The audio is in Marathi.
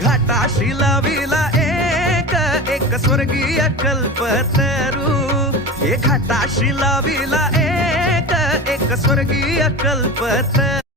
घाटाशी लाविला एक एक स्वर्गीय कल्पतरू. हे घाटाशी लाविला एक एक स्वर्गीय कल्पतरू.